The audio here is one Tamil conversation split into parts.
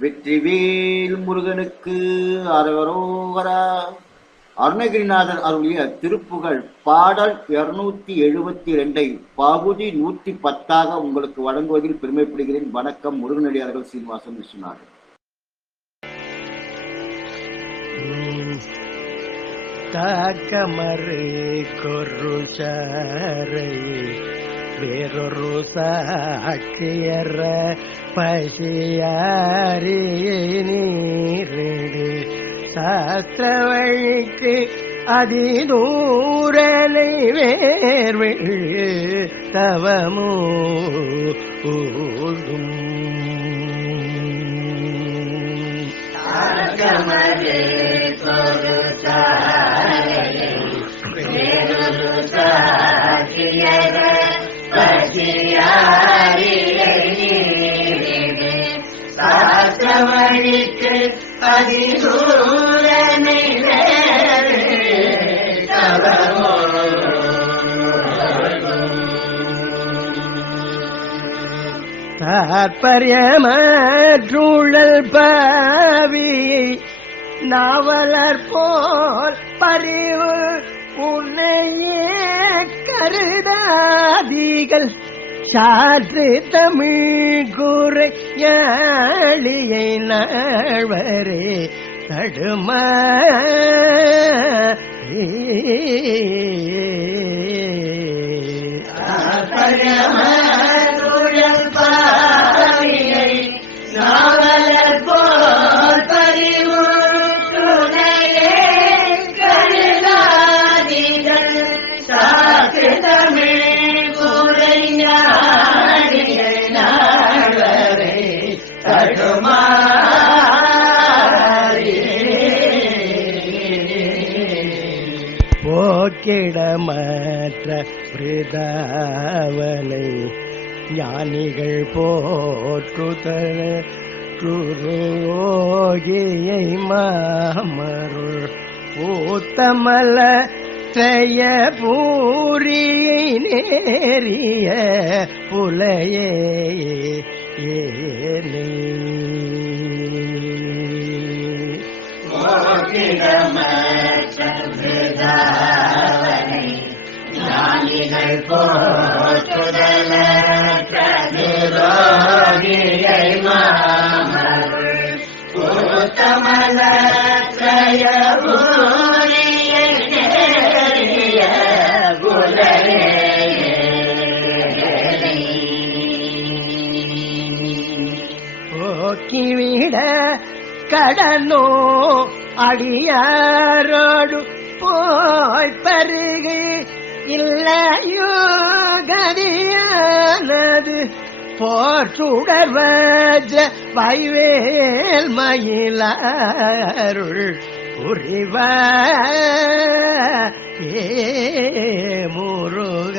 வெற்றிவேல் முருகனுக்கு அரவரோகரா அருணகிரிநாதன் அருளிய திருப்புகழ் பாடல் இருநூத்தி எழுபத்தி ரெண்டை பகுதி நூத்தி பத்தாக உங்களுக்கு வழங்குவதில் பெருமைப்படுகிறேன். வணக்கம் முருகனடியார்கள் சீனிவாசன் விஸ்வநாதன். தாக்கமரு கொருள் வேறொரு சாட்சியற பசியாரியே நீரடு சாஸ்திர வழிக்கு அதிதூரலை வேர்வெழு தவமோ ஊதும் கமலே சாஸ்திரவழிக்கு அதிதூரனை தாற்பயமற்றுழல் பாவியை நாவலர் போல் பறிவு உன்னையே கருதாதிகள் சாற்று தமிழ் குறையாளியை நாழ்வரே தடுமா பரமருளல் போக்கிடமற்ற பிரிதாவனை ஞானிகள் போற்றுதல் குருயோகியை மாமருள் ஊத்தமல செய்ய பூரியை நேரிய புலையே ஏனை. ஞானிகள் போற்றுதல பிரதிரோகியை மாமருள். கூத்தமல திரயபூரியை நேரிய போக்கிவிட கடனோ அடியாரோடு போய் இல்லையோ கதியானது போர் சுடர் வைவேல் மயிலருள் புரிவ ஏ முருக.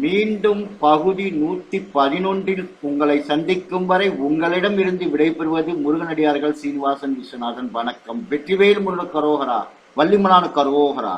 மீண்டும் பகுதி நூத்தி பதினொன்றில் உங்களை சந்திக்கும் வரை உங்களிடம் இருந்து விடைபெறுவது முருகனடியார்கள் சீனிவாசன் விஸ்வநாதன். வணக்கம். வெற்றிவேல் முருக கரோகரா வள்ளிமலான கரோகரா.